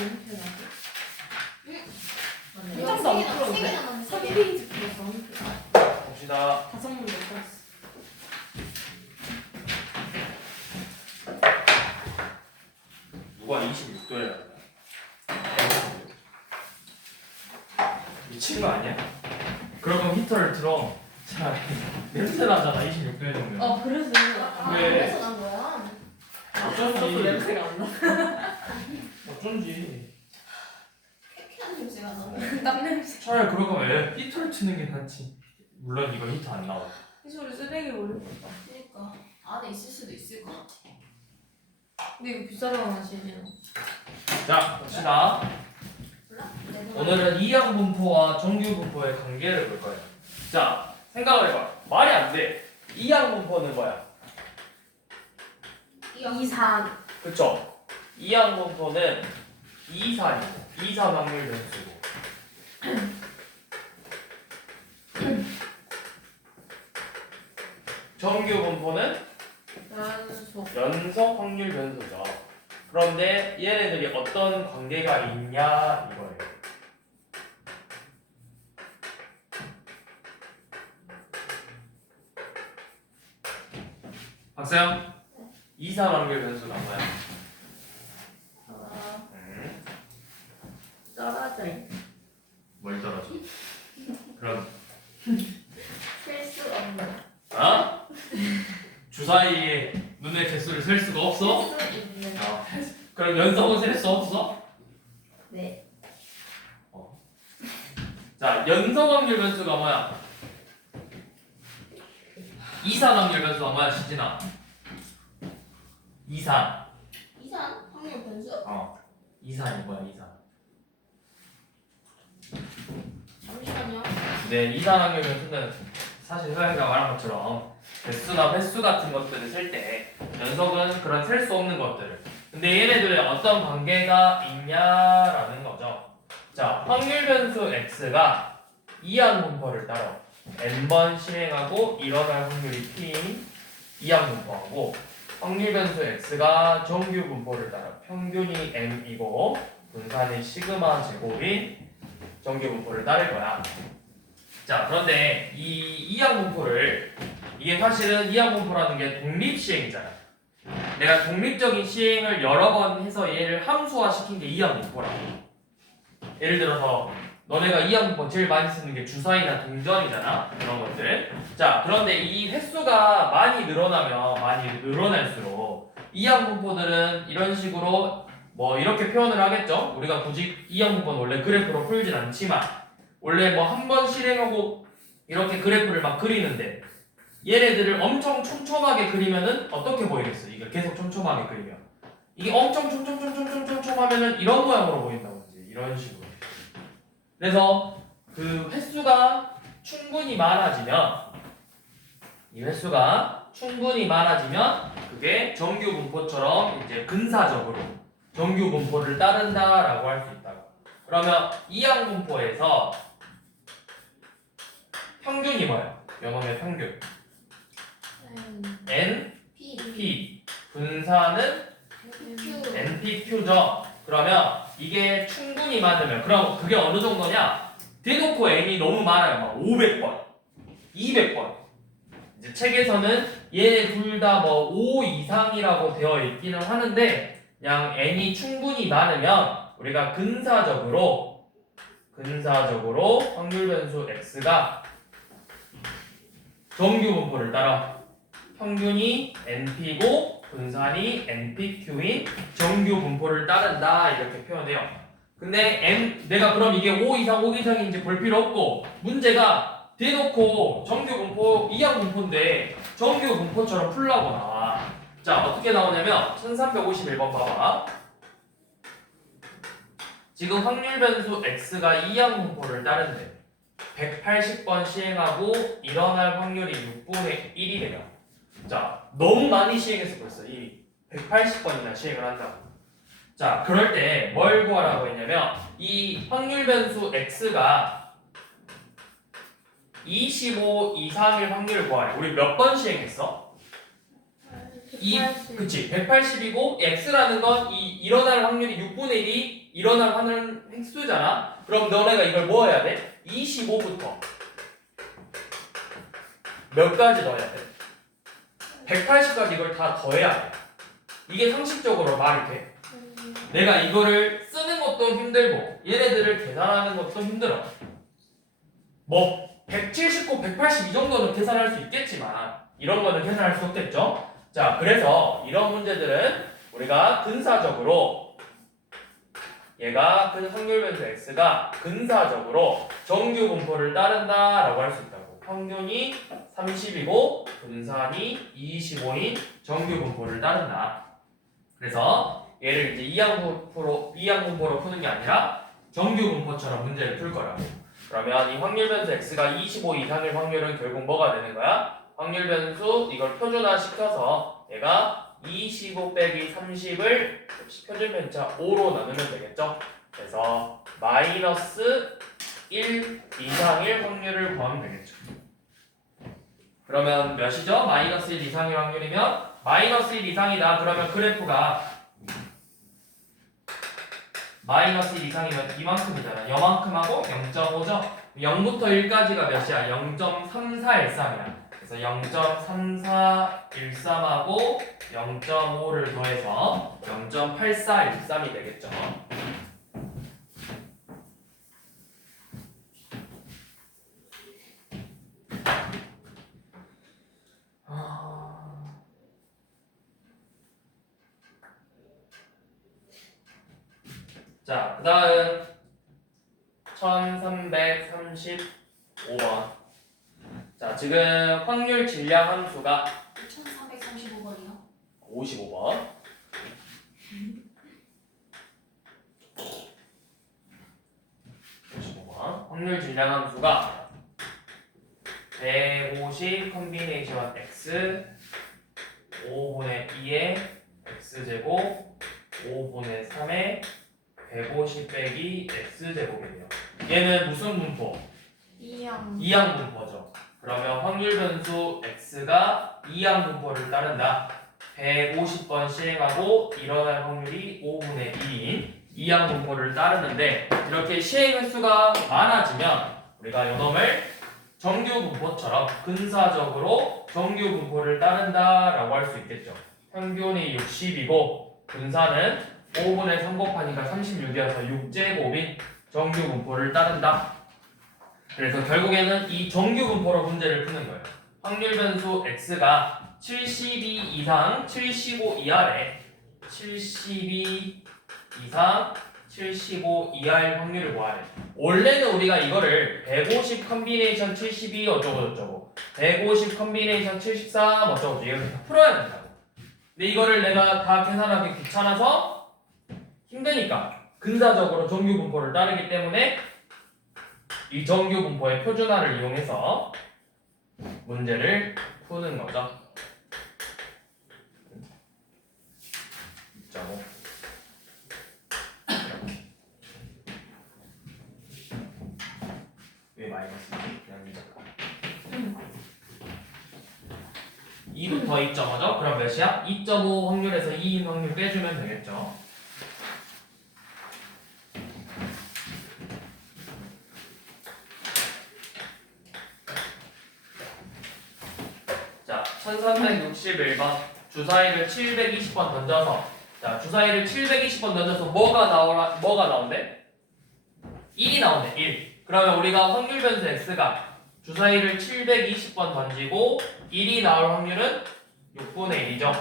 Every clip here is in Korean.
이렇게 나고. 응. 한 장도 안 풀었는데? 3개 남았네. 3페이지 풀었어. 한 페이지. 봅시다. 5문제 풀었어. 누가 26도에 미친 거 아니야? 그러면 히터를 틀어. 자, 냄새 나잖아 26도에 되면. 그래서 아, 왜? 그래서 난 거야. 저도 냄새가 안 나. 어쩐지. 쾌쾌한 냄새가 나. 땀 냄새. 차라리 그럴 거면 왜 히터를 트는 게 낫지. 물론 이거 히터 안 나와. 이 소리 쓰레기 버렸다. 그러니까 안에 있을 수도 있을 것 같아. 근데 이거 비싸다고 하시지. 자, 봅시다. 몰라? 오늘은 이항 분포와 정규 분포의 관계를 볼 거예요. 자, 생각을 해봐. 말이 안 돼. 이항 분포는 뭐야? 이산. 그쵸? 이항 분포는 이산이고, 이산 확률 변수고. 정규 분포는 연속. 연속 확률 변수죠. 그런데 얘네들이 어떤 관계가 있냐 이거예요. 박사영, 이산 확률 변수가 뭐야? 떨어져. 뭘 떨어져? 그럼 셀수 없는. 어? 주사위에 눈의 개수를 셀 수가 없어? 셀수 있는. 그럼 연속은 셀 수 없어? 네. 자, 연속 확률 변수가 뭐야? 이산 확률 변수가 뭐야, 시진아? 이산. 이산 확률 변수? 이산이 뭐야, 이산? 잠시만요. 네, 이산 확률 변수는 사실 소영이가 말한 것처럼 개수나 횟수 같은 것들을 셀 때 연속은 그런 셀 수 없는 것들을. 근데 얘네들의 어떤 관계가 있냐라는 거죠. 자, 확률 변수 x가 이항 분포를 따라 n번 실행하고 일어날 확률이 p인 이항 분포하고, 확률 변수 x가 정규 분포를 따라 평균이 m이고 분산이 시그마 제곱인 정규 분포를 따를 거야. 자, 그런데 이 이항 분포를, 이게 사실은 이항 분포라는 게 독립 시행이잖아. 내가 독립적인 시행을 여러 번 해서 얘를 함수화 시킨 게 이항 분포라고. 예를 들어서 너네가 이항 분포 제일 많이 쓰는 게 주사위나 동전이잖아. 그런 것들. 자, 그런데 이 횟수가 많이 늘어나면 많이 늘어날수록 이항 분포들은 이런 식으로 뭐 이렇게 표현을 하겠죠. 우리가 굳이 이항 분포는 원래 그래프로 풀진 않지만 원래 뭐 한 번 실행하고 이렇게 그래프를 막 그리는데 얘네들을 엄청 촘촘하게 그리면은 어떻게 보이겠어? 이게 계속 촘촘하게 그리면 이게 엄청 촘촘하면은 이런 모양으로 보인다고 이제 이런 식으로. 그래서 그 횟수가 충분히 많아지면, 이 횟수가 충분히 많아지면 그게 정규 분포처럼 이제 근사적으로 정규 분포를 따른다라고 할 수 있다고. 그러면 이항 분포에서 평균이 뭐야? 영어의 평균. N, P, P. 분산은 Q. NPQ죠. 그러면 이게 충분히 많으면, 그럼 그게 어느 정도냐? 대놓고 N이 너무 많아요. 막 500번, 200번. 이제 책에서는 얘네 둘 다 뭐 5 이상이라고 되어 있기는 하는데, 그냥 N이 충분히 많으면 우리가 근사적으로 확률 변수 X가 정규 분포를 따라 평균이 NP고 분산이 NPQ인 정규 분포를 따른다 이렇게 표현해요. 근데 내가 그럼 이게 5 이상 5 이상인지 볼 필요 없고, 문제가 대놓고 정규 분포 이항 분포인데 정규 분포처럼 풀라고 나와. 자, 어떻게 나오냐면 1351번 봐봐. 지금 확률 변수 x가 이항 분포를 따른대. 180번 시행하고 일어날 확률이 6분의 1이래요. 자, 너무 많이 시행해서 벌써 이미 180번이나 시행을 한다고. 자, 그럴 때 뭘 구하라고 했냐면 이 확률 변수 x가 25 이상일 확률을 구하래. 우리 몇 번 시행했어? 그치 180이고 x라는 건 이 일어날 확률이 6분의 1이 일어날 하는 획수잖아. 그럼 너네가 이걸 뭐 해야 돼? 25부터 몇 가지 넣어야 돼? 180까지 이걸 다 더해야 돼. 이게 상식적으로 말이 돼. 내가 이거를 쓰는 것도 힘들고 얘네들을 계산하는 것도 힘들어. 뭐 179, 180 이 정도는 계산할 수 있겠지만 이런 거는 계산할 수 없겠죠? 자, 그래서 이런 문제들은 우리가 근사적으로 얘가 그 확률 변수 x가 근사적으로 정규 분포를 따른다라고 할 수 있다고. 평균이 30이고 분산이 25인 정규 분포를 따른다. 그래서 얘를 이제 이항분포로 푸는 게 아니라 정규 분포처럼 문제를 풀 거라고. 그러면 이 확률 변수 x가 25 이상일 확률은 결국 뭐가 되는 거야? 확률 변수 이걸 표준화 시켜서 얘가 25 빼기 30을 표준 편차 5로 나누면 되겠죠? 그래서 마이너스 1 이상일 확률을 구하면 되겠죠. 그러면 몇이죠? 마이너스 1 이상일 확률이면 마이너스 1 이상이다. 그러면 그래프가 마이너스 1 이상이면 이만큼이잖아. 요만큼하고 0.5죠? 0부터 1까지가 몇이야? 0.3413이야. 그래서 0.3413하고 0.5를 더해서 0.8413이 되겠죠. 자, 그 다음 1335번. 자, 지금 확률 질량 함수가 1435번이요. 55번. 55번. 확률 질량 함수가 150 컨비네이션 x 5분의 2의 x제곱 5분의 3의 150 빼기 x제곱이에요. 얘는 무슨 분포? 이항 분포죠. 그러면 확률 변수 x가 이항 분포를 따른다. 150번 시행하고 일어날 확률이 5분의 2인 이항 분포를 따르는데 이렇게 시행 횟수가 많아지면 우리가 요놈을 정규 분포처럼 근사적으로 정규 분포를 따른다라고 할 수 있겠죠. 평균이 60이고 분산은 5분의 3 곱하니까 36이어서 6제곱인 정규 분포를 따른다. 그래서 결국에는 이 정규 분포로 문제를 푸는 거예요. 확률 변수 x가 72 이상 75 이하래. 72 이상 75 이하일 확률을 구하래. 원래는 우리가 이거를 150 컨비네이션 72 어쩌고저쩌고 150 컨비네이션 73 어쩌고저쩌고 이렇게 다 풀어야 된다고. 근데 이거를 내가 다 계산하기 귀찮아서 힘드니까 근사적으로 정규 분포를 따르기 때문에 이 정규 분포의 표준화를 이용해서 문제를 푸는 거죠. 2.5 왜 마이너스 그냥 미적가 2부터 2.5죠? 그럼 몇이야? 2.5 확률에서 2인 확률 빼주면 되겠죠. 자, 1361번 주사위를 720번 던져서 주사위를 720번 던져서 뭐가 나온대? 1이 나온대. 1. 그러면 우리가 확률 변수 x가 주사위를 720번 던지고 1이 나올 확률은 6분의 1이죠.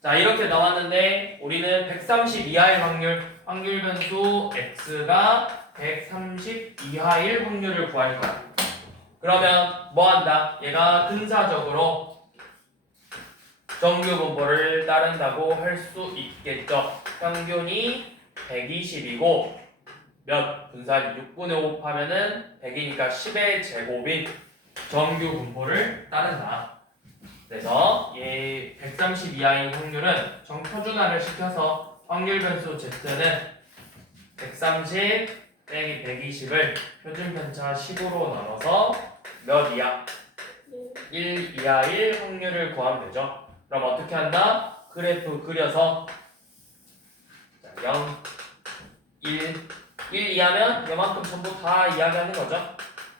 자, 이렇게 나왔는데 우리는 130 이하일 확률 변수 x가 130 이하일 확률을 구할 거야. 그러면 뭐 한다? 얘가 근사적으로 정규 분포를 따른다고 할 수 있겠죠. 평균이 120이고 몇? 분산이 6분의 5 하면은 100이니까 10의 제곱인 정규 분포를 따른다. 그래서 얘 130 이하인 확률은 정표준화를 시켜서 확률 변수 z는 130 빼기 120을 표준 편차 10으로 나눠서 몇이야? 1 이하일 확률을 구하면 되죠. 그럼 어떻게 한다? 그래프 그려서 자, 0, 1, 1 이하면 요만큼 전부 다 이야기하는 거죠.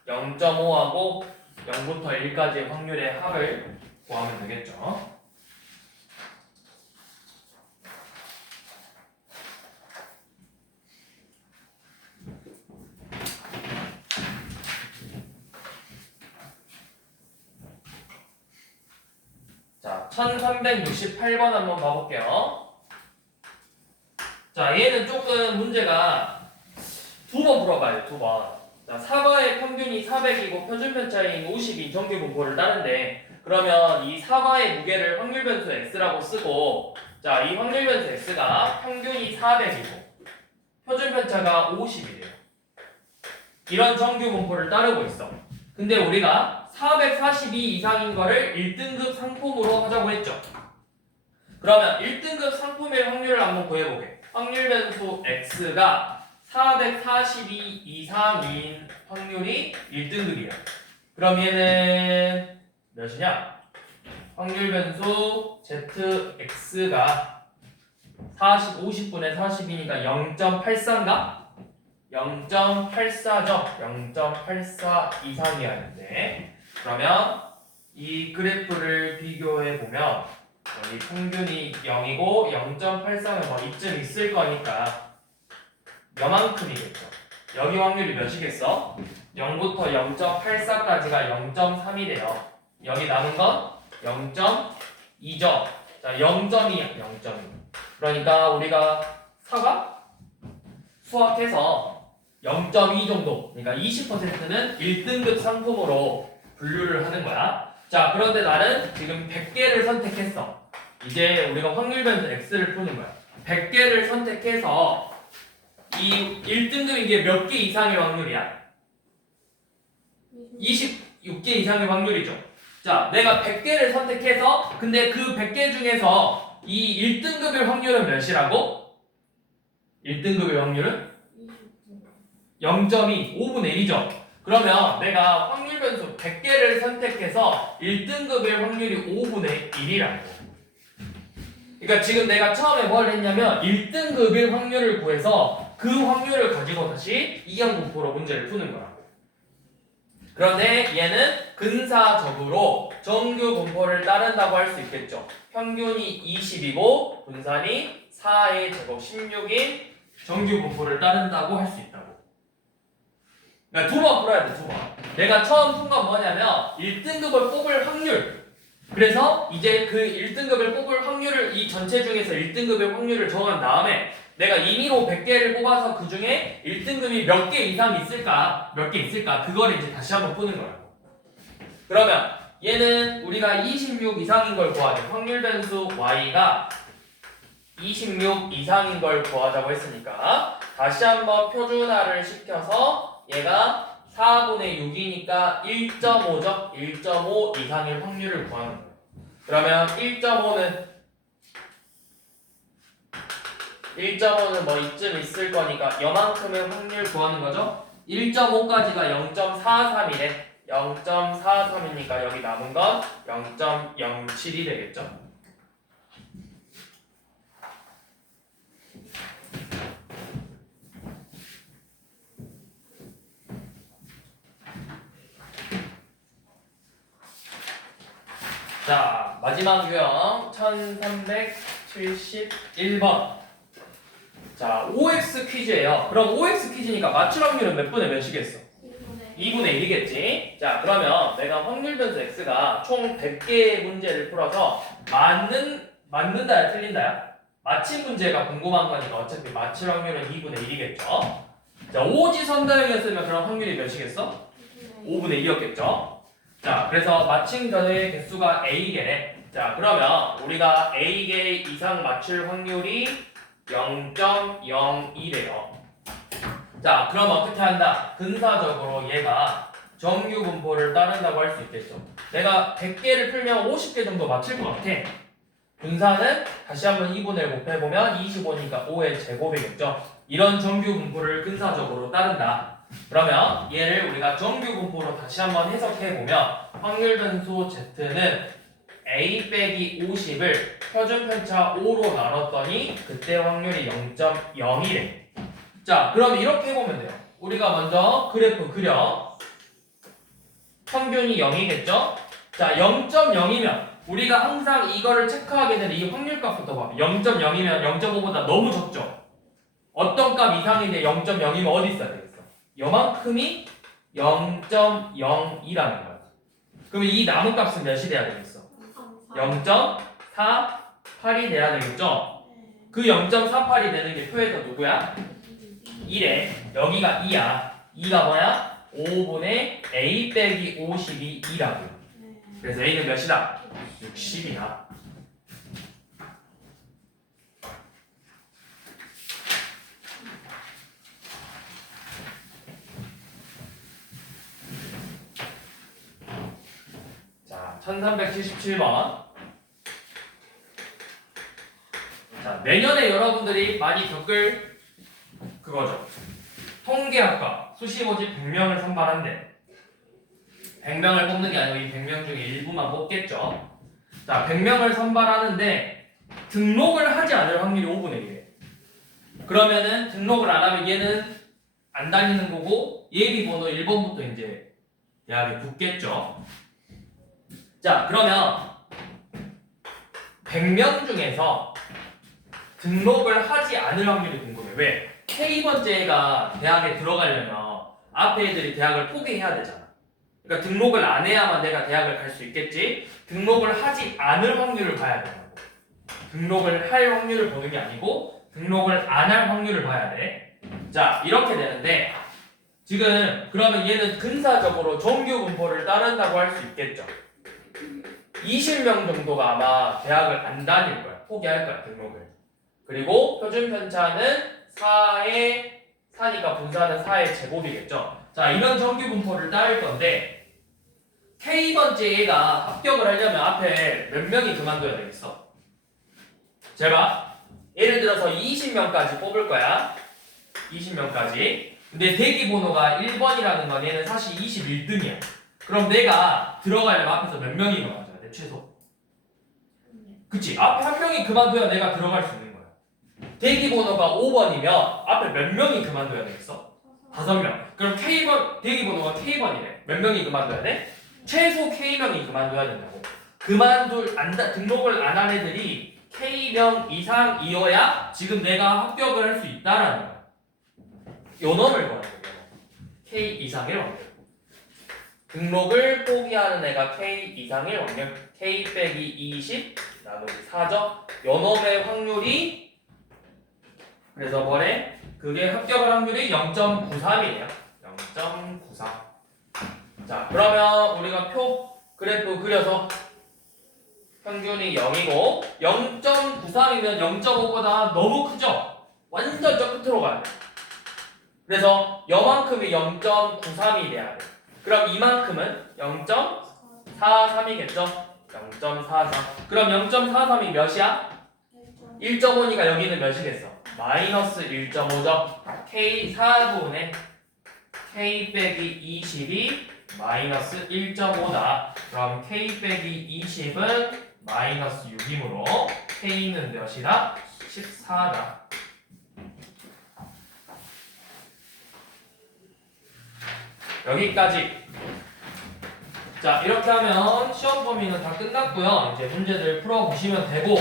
0.5하고 0부터 1까지의 확률의 합을 구하면 되겠죠. 자, 1368번 한번 봐볼게요. 자, 얘는 조금 문제가 두 번 풀어봐요, 두 번. 자, 사과의 평균이 400이고 표준편차인 52 정규 분포를 따는데, 그러면 이 사과의 무게를 확률 변수 x라고 쓰고, 자, 이 확률 변수 x가 평균이 400이고 표준편차가 50이래요. 이런 정규 분포를 따르고 있어. 근데 우리가 442 이상인 거를 1등급 상품으로 하자고 했죠. 그러면 1등급 상품의 확률을 한번 구해보게. 확률 변수 x가 442 이상인 확률이 1등급이야. 그럼 얘는 몇이냐? 확률 변수 zx가 50분의 40이니까 0.84인가? 0.84죠. 0.84 이상이어야 하는데, 그러면 이 그래프를 비교해 보면 여기 평균이 0이고 0.84면 뭐 이쯤 있을 거니까 요만큼이겠죠. 여기 확률이 몇이겠어? 0부터 0.84까지가 0.3이래요. 여기 남은 건 0.2죠. 자, 0.2야, 0.2. 그러니까 우리가 사과 수학해서 0.2 정도, 그러니까 20%는 1등급 상품으로 분류를 하는 거야. 자, 그런데 나는 지금 100개를 선택했어. 이제 우리가 확률 변수 x를 푸는 거야. 100개를 선택해서 이 1등급인 게 몇 개 이상의 확률이야? 26개 이상의 확률이죠. 자, 내가 100개를 선택해서, 근데 그 100개 중에서 이 1등급의 확률은 몇이라고? 1등급의 확률은? 0.2, 5분의 1이죠. 그러면 내가 확률 변수 100개를 선택해서 1등급의 확률이 5분의 1이라고. 그러니까 지금 내가 처음에 뭘 했냐면 1등급의 확률을 구해서 그 확률을 가지고 다시 이항분포로 문제를 푸는 거라고. 그런데 얘는 근사적으로 정규 분포를 따른다고 할 수 있겠죠. 평균이 20이고 분산이 4의 제곱 16인 정규 분포를 따른다고 할 수 있다고. 그러니까 두 번 풀어야 돼, 두 번. 내가 처음 푼 건 뭐냐면 1등급을 뽑을 확률. 그래서 이제 그 1등급을 뽑을 확률을, 이 전체 중에서 1등급의 확률을 정한 다음에 내가 임의로 100개를 뽑아서 그 중에 1등급이 몇 개 이상 있을까, 몇 개 있을까, 그걸 이제 다시 한번 푸는 거라고. 그러면 얘는 우리가 26 이상인 걸 구해야 돼. 확률 변수 y가 26 이상인 걸 구하자고 했으니까 다시 한번 표준화를 시켜서 얘가 4분의 6이니까 1.5죠. 1.5 이상의 확률을 구하는 거예요. 그러면 1.5는 뭐 이쯤 있을 거니까 요만큼의 확률 구하는 거죠. 1.5까지가 0.43이래. 0.43이니까 여기 남은 건 0.07이 되겠죠. 자, 마지막 유형 1371번. 자, OX 퀴즈예요. 그럼 OX 퀴즈니까 맞출 확률은 몇 분의 몇이겠어? 2분의 1이겠지. 자, 그러면 내가 확률 변수 x가 총 100개의 문제를 풀어서 맞는다야 틀린다야? 맞힌 문제가 궁금한 거니까 어차피 맞출 확률은 2분의 1이겠죠. 자, 오지선다형이었으면 그럼 확률이 몇이겠어? 5분의 2였겠죠. 자, 그래서 맞힌 견해의 개수가 A개래. 자, 그러면 우리가 A개 이상 맞출 확률이 0.02래요. 자, 그럼 어떻게 한다? 근사적으로 얘가 정규 분포를 따른다고 할 수 있겠죠. 내가 100개를 풀면 50개 정도 맞힐 것 같아. 분산은 다시 한번 2분의 1 곱해보면 25니까 5의 제곱이겠죠. 이런 정규 분포를 근사적으로 따른다. 그러면 얘를 우리가 정규 분포로 다시 한번 해석해보면 확률 변수 Z는 a 빼기 50을 표준편차 5로 나눴더니 그때 확률이 0.0이래. 자, 그럼 이렇게 해보면 돼요. 우리가 먼저 그래프 그려. 평균이 0이겠죠? 자, 0.0이면 우리가 항상 이거를 체크하게 되는 이 확률값부터 봐. 0.0이면 0.5보다 너무 적죠? 어떤 값 이상인데 0.0이면 어디 있어야 되겠어? 요만큼이 0.0이라는 거야. 그러면 이 남은 값은 몇이 돼야 되겠어? 0.48이 돼야 되겠죠? 그 0.48이 되는 게 표에서 누구야? 1에 여기가 2야. 2가 뭐야? 5분의 a 빼기 50이 2라고. 그래서 a는 몇이다? 60이야. 자, 1377번. 자, 내년에 여러분들이 많이 겪을 그거죠. 통계학과 수시 모집 100명을 선발한대. 100명을 뽑는 게 아니고 이 100명 중에 일부만 뽑겠죠. 자, 100명을 선발하는데 등록을 하지 않을 확률이 5분의 1이에요. 그러면은 등록을 안 하면 얘는 안 다니는 거고 예비번호 1번부터 이제 대학에 붙겠죠. 자, 그러면 100명 중에서 등록을 하지 않을 확률이 궁금해. 왜? K번째가 대학에 들어가려면 앞에 애들이 대학을 포기해야 되잖아. 그러니까 등록을 안 해야만 내가 대학을 갈 수 있겠지. 등록을 하지 않을 확률을 봐야 된다고. 등록을 할 확률을 보는 게 아니고 등록을 안 할 확률을 봐야 돼. 자, 이렇게 되는데 지금 그러면 얘는 근사적으로 정규 분포를 따른다고 할 수 있겠죠. 20명 정도가 아마 대학을 안 다닐 거야. 포기할 거야, 등록을. 그리고 표준 편차는 4의 4니까 분사는 4의 제곱이겠죠. 자, 이런 정규 분포를 따를 건데 K번째 얘가 합격을 하려면 앞에 몇 명이 그만둬야 되겠어? 잘 봐. 예를 들어서 20명까지 뽑을 거야. 20명까지. 근데 대기번호가 1번이라는 건 얘는 사실 21등이야. 그럼 내가 들어가려면 앞에서 몇 명이 그만둬야 돼? 최소. 그치? 앞에 한 명이 그만둬야 내가 들어갈 수 있는 거야. 대기번호가 5번이면 앞에 몇 명이 그만둬야 되겠어? 5명. 그럼 K번, 대기번호가 K번이래. 몇 명이 그만둬야 돼? 최소 K명이 그만둬야 된다고. 등록을 안 한 애들이 K명 이상이어야 지금 내가 합격을 할 수 있다라는 거야. 요 놈을 보는 거야. K 이상일 확률. 등록을 포기하는 애가 K 이상일 확률. K 빼기 20 나누기 4죠. 요 놈의 확률이 그래서 뭐래? 그게 합격할 확률이 0.93이에요. 0.93. 자, 그러면 우리가 그래프 그려서 평균이 0이고 0.93이면 0.5보다 너무 크죠? 완전 저 끝으로 가야 돼. 그래서 요만큼이 0.93이 돼야 돼. 그럼 이만큼은 0.43이겠죠? 0.43. 그럼 0.43이 몇이야? 1.5니까 여기는 몇이겠어? 마이너스 1.5죠? K 4분의 K 빼기 20이 마이너스 1.5다. 그럼 K 빼기 20은 마이너스 6이므로 K는 몇이다? 14다. 여기까지. 자, 이렇게 하면 시험 범위는 다 끝났고요. 이제 문제들 풀어보시면 되고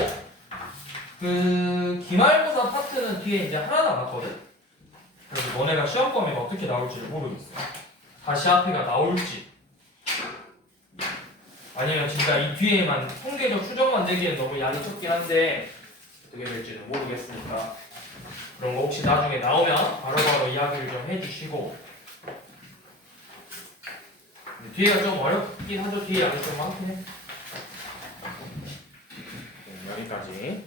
그 기말고사 파트는 뒤에 이제 하나 남았거든. 그래서 너네가 시험 범위가 어떻게 나올지를 모르겠어. 다시 앞에가 나올지 아니면 진짜 이 뒤에만 통계적 추정만 내기엔 너무 양이 적긴 한데 어떻게 될지는 모르겠으니까 그런 거 혹시 나중에 나오면 바로바로 이야기를 좀 해주시고. 근데 뒤에가 좀 어렵긴 하죠. 뒤에 양이 좀 많긴 해. 여기까지.